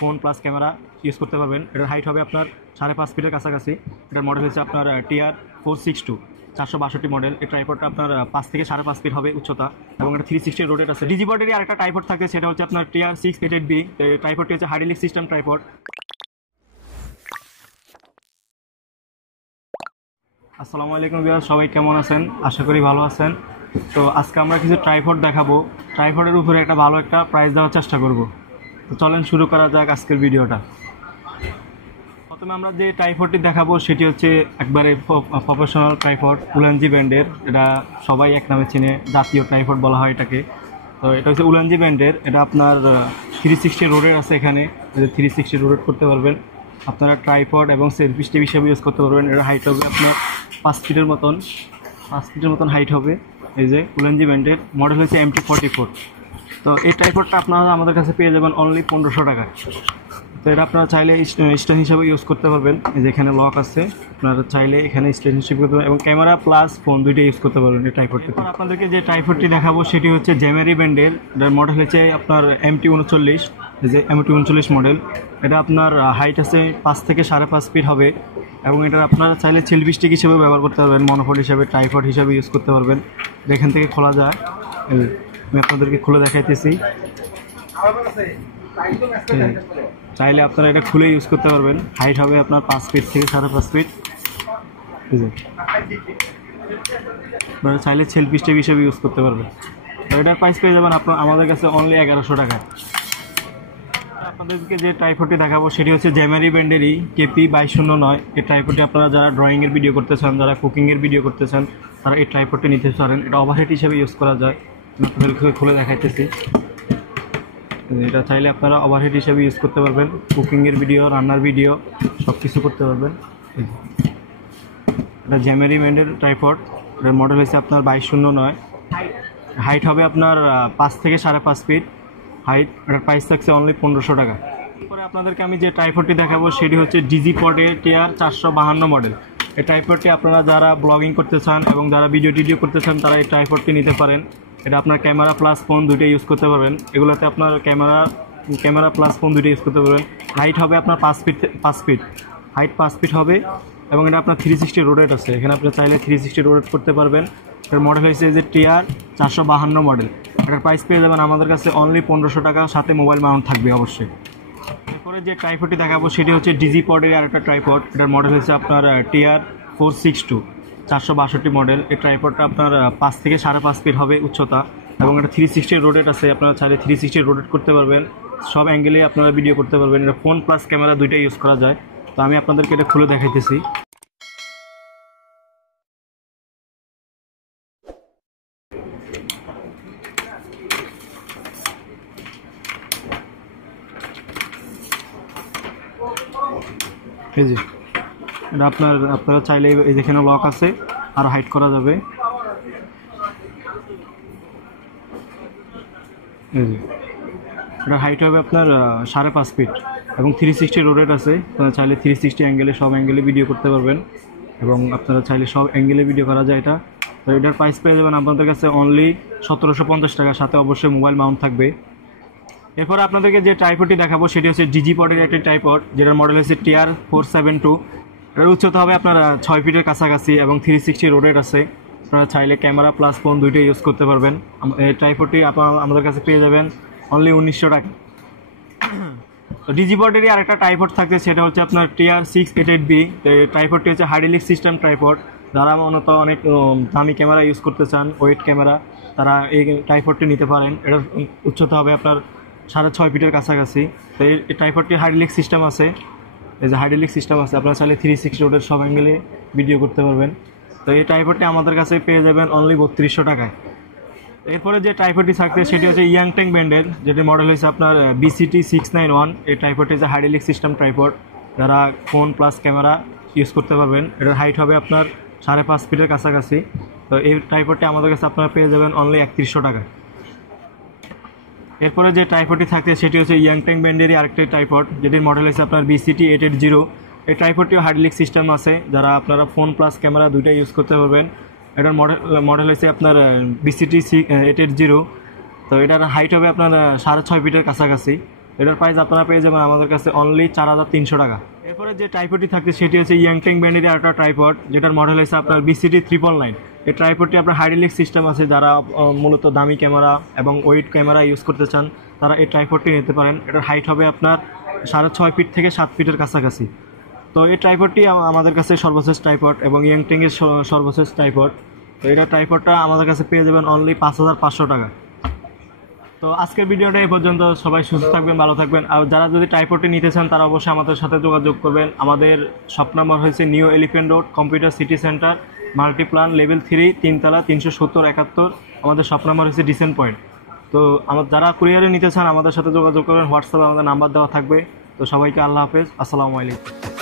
Phone plus camera use করতে পারবেন। এটার হাইট হবে আপনার 5.5 ফিটের কাছাকাছি। এটার মডেল হচ্ছে আপনার TR462 462 মডেল। এই ট্রাইপডটা আপনার 5 থেকে 5.5 ফিট হবে উচ্চতা এবং এটা 360 রোটেট আছে। ডিজি বডির আরেকটা ট্রাইপড থাকে, সেটা হচ্ছে আপনার TR688B। এই ট্রাইপডটি হচ্ছে হাইড্রোলিক সিস্টেম ট্রাইপড। আসসালামু আলাইকুম ভিউয়ার্স, সবাই কেমন আছেন? আশা করি ভালো আছেন। তো আজকে আমরা কিছু ট্রাইপড দেখাবো, ট্রাইপডের উপরে একটা ভালো একটা প্রাইস দেওয়ার চেষ্টা করব। তো চলেন শুরু করা যাক আজকের ভিডিওটা। প্রথমে আমরা যে ট্রাইপডটি দেখাবো সেটি হচ্ছে একবারে প্রফেশনাল ট্রাইপড, উলানজি ব্র্যান্ডের। এটা সবাই এক নামে চেনে, জাতীয় ট্রাইপড বলা হয় এটাকে। তো এটা হচ্ছে উলানজি ব্র্যান্ডের। এটা আপনার 360 রোডের আছে, এখানে 360 রোডেট করতে পারবেন আপনারা। ট্রাইপড এবং সেলফি স্টিক হিসেবে ইউজ করতে পারবেন। এর হাইট হবে আপনার 5 ফিটের মতন হাইট হবে। এই যে উলানজি ব্র্যান্ডের, মডেল হচ্ছে MT44। তো এই ট্রাইপডটা আপনারা আমাদের কাছে পেয়ে যাবেন অনলি 1500 টাকায়। তো এটা আপনারা চাইলে স্ট্যান্ড হিসাবে ইউজ করতে পারবেন। এই যে এখানে লক আছে, আপনারা চাইলে এখানে স্ট্যান্ড হিসেবে করতে পারবেন এবং ক্যামেরা প্লাস ফোন দুইটা ইউজ করতে পারবেন এই ট্রাইপডটিতে। আপনাদেরকে যে ট্রাইপডটি দেখাবো সেটি হচ্ছে জ্যামেরি ব্র্যান্ডের। এটার মডেল হচ্ছে আপনার MT39। এই যে MT39 মডেল। এটা আপনার হাইট আছে 5 থেকে 5.5 ফিট হবে এবং এটা আপনারা চাইলে সেলফি স্টিক হিসেবে ব্যবহার করতে পারবেন, মনোপড হিসাবে, ট্রাইপড হিসাবে ইউজ করতে পারবেন। এখান থেকে খোলা যায়, আমি আপনাদেরকে খুলে দেখাইতেছি। চাইলে আপনারা এটা খুলে ইউজ করতে পারবেন। হাইট হবে আপনার 5 ফিট থেকে 5.5 ফিট। আপনারা চাইলে সেলফি স্টিক হিসেবে ইউজ করতে পারবেন। এটার প্রাইস পেয়ে যাবেন আপনার আমাদের কাছে অনলি 1100 টাকা। আপনাদেরকে যে ট্রাইপডটি দেখাবো সেটি হচ্ছে জ্যামেরি ব্র্যান্ডেরই KP2209। এই ট্রাইপডটি আপনারা যারা ড্রয়িংয়ের ভিডিও করতে চান, যারা কুকিংয়ের ভিডিও করতে চান, তারা এই ট্রাইপডটি নিতে পারেন। এটা ওভারহেড হিসেবে ইউজ করা যায়। আপনাদেরকে খুলে দেখাইতেছি। এটা চাইলে আপনারা ওভারহেড হিসেবে ইউজ করতে পারবেন, কুকিংয়ের ভিডিও, রান্নার ভিডিও সব কিছু করতে পারবেন। এটা জ্যামেরি ব্র্যান্ডের ট্রাইপড। এটার মডেল হচ্ছে আপনার 2209। হাইট হবে আপনার 5 থেকে 5.5 ফিট হাইট। এটার প্রাইস থাকছে অনলি 1500 টাকা। এরপরে আপনাদেরকে আমি যে ট্রাইপডটি দেখাবো সেটি হচ্ছে ডিজিপডের TR452 মডেল। এই ট্রাইপডটি আপনারা যারা ব্লগিং করতে চান এবং যারা ভিডিও করতে চান তারা এই ট্রাইপডটি নিতে পারেন। এটা আপনার ক্যামেরা প্লাস ফোন দুইটা ইউজ করতে পারবেন। এগুলোতে আপনার ক্যামেরা প্লাস ফোন দুইটা ইউজ করতে পারবেন। হাইট হবে আপনার 5 ফিট হাইট 5 ফিট হবে এবং এটা আপনার 360 রোটেট আছে। এখানে আপনি চাইলে 360 রোটেট করতে পারবেন। এর মডেল হয়েছে যে TR452 মডেল। এটার প্রাইস পেয়ে যাবেন আমাদের কাছে অনলি 1500 টাকা, সাথে মোবাইল মাউন্ট থাকবে অবশ্যই। এরপরে যে ট্রাইপডটি দেখাবো সেটি হচ্ছে ডিজিপডের আরেকটা ট্রাইপড। এটার মডেল হচ্ছে আপনার TR462 462 মডেল। এই ট্রাইপডটা আপনার 5 থেকে 5.5 ফিট হবে উচ্চতা এবং এটা 360 রোটেট আছে। আপনারা চাইলে 360 রোটেট করতে পারবেন, সব অ্যাঙ্গেলে আপনারা ভিডিও করতে পারবেন। এটা ফোন প্লাস ক্যামেরা দুইটাই ইউজ করা যায়। তো আমি আপনাদেরকে এটা খুলে দেখাইতেছি। এই যে এটা আপনারা চাইলে এই যেখানে লক আছে আর হাইট করা যাবে। এই যে এটা হাইট হবে আপনার 5.5 ফিট এবং 360 রোটেট আছে। আপনারা চাইলে 360 অ্যাঙ্গেলে, সব অ্যাঙ্গেলে ভিডিও করতে পারবেন এবং আপনারা চাইলে সব অ্যাঙ্গেলে ভিডিও করা যায় এটা। তো এটার প্রাইস পেয়ে যাবেন আপনাদের কাছে অনলি 1750 টাকা, সাথে অবশ্যই মোবাইল মাউন্ট থাকবে। এরপর আপনাদেরকে যে ট্রাইপডটি দেখাবো সেটি হচ্ছে ডিজিপডের একটা ট্রাইপড, যেটার মডেল হচ্ছে TR472। এটার উচ্চতা হবে আপনার 6 ফিটের কাছাকাছি এবং 360 রোটেট আছে। আপনারা চাইলে ক্যামেরা প্লাস ফোন দুইটাই ইউজ করতে পারবেন। এই ট্রাইপডটি আপনারা আমাদের কাছে পেয়ে যাবেন অনলি 1900 টাকা। ডিজিপডেরই আরেকটা ট্রাইপড থাকছে, সেটা হচ্ছে আপনার TR688B। ট্রাইপডটি হচ্ছে হাইড্রোলিক সিস্টেম ট্রাইপড। যারা মূলত অনেক দামি ক্যামেরা ইউজ করতে চান, ওয়েট ক্যামেরা, তারা এই ট্রাইপডটি নিতে পারেন। এটার উচ্চতা হবে আপনার 6.5 ফিটের কাছাকাছি। তো এই ট্রাইপডটি হাইড্রোলিক সিস্টেম আছে। এই যে হাইড্রোলিক সিস্টেম আছে, আপনারা চাইলে 360 রোডের সব অ্যাঙ্গেলে ভিডিও করতে পারবেন। তো এই ট্রাইপডটি আমাদের কাছে পেয়ে যাবেন অনলি 3200 টাকায়। এরপরে যে ট্রাইপডটি থাকছে সেটি হচ্ছে ইয়াংট্যাং ব্র্যান্ডের, যেটির মডেল হয়েছে আপনার BCT691। এই ট্রাইপডটি হচ্ছে হাইড্রোলিক সিস্টেম ট্রাইপড, যারা ফোন প্লাস ক্যামেরা ইউজ করতে পারবেন। এটার হাইট হবে আপনার 5.5 ফিটের কাছাকাছি। তো এই ট্রাইপডটি আমাদের কাছে আপনারা পেয়ে যাবেন অনলি 3100 টাকায়। এরপরে যে ট্রাইপডটি থাকছে সেটি হচ্ছে ইয়াংট্যাং ব্র্যান্ডেরই আরেকটি ট্রাইপড, যেটির মডেল হচ্ছে আপনার BCT880। এই ট্রাইপডটিও হাইড্রোলিক সিস্টেম আছে, যারা আপনারা ফোন প্লাস ক্যামেরা দুইটাই ইউজ করতে পারবেন। এটার মডেল হচ্ছে আপনার BCT880। তো এটার হাইট হবে আপনার 6.5 ফিটের কাছাকাছি। এটার প্রাইস আপনারা পেয়ে যাবেন আমাদের কাছে অনলি 4300 টাকা। এরপরে যে ট্রাইপডটি থাকছে সেটি হচ্ছে ইয়াংটেং ব্র্যান্ডের একটা ট্রাইপড, যেটার মডেল হচ্ছে আপনার BCT 999। এই ট্রাইপডটি আপনার হাইড্রোলিক সিস্টেম আছে, যারা মূলত দামি ক্যামেরা এবং ওয়েট ক্যামেরা ইউজ করতে চান তারা এই ট্রাইপডটি নিতে পারেন। এটার হাইট হবে আপনার 6.5 ফিট থেকে 7 ফিটের কাছাকাছি। তো এই ট্রাইপডটি আমাদের কাছে সর্বশেষ ট্রাইপড এবং ইয়াংটেংয়ের সর্বশেষ ট্রাইপড। তো এটা ট্রাইপডটা আমাদের কাছে পেয়ে যাবেন অনলি 5500 টাকা। তো আজকের ভিডিওটা এই পর্যন্ত। সবাই সুস্থ থাকবেন, ভালো থাকবেন। আর যারা যদি ট্রাইপডটি নিতে চান তারা অবশ্যই আমাদের সাথে যোগাযোগ করবেন। আমাদের শপ নাম্বার হয়েছে new elephant road, computer city centre, Multiplan, level 3, 3 তলা, 370-71। আমাদের শপ নাম্বার হচ্ছে ডিসেন্ট পয়েন্ট। তো যারা কুরিয়ারে নিতে চান আমাদের সাথে যোগাযোগ করবেন, হোয়াটসঅ্যাপে আমাদের নাম্বার দেওয়া থাকবে। তো সবাইকে আল্লাহ হাফেজ, আসসালামু আলাইকুম।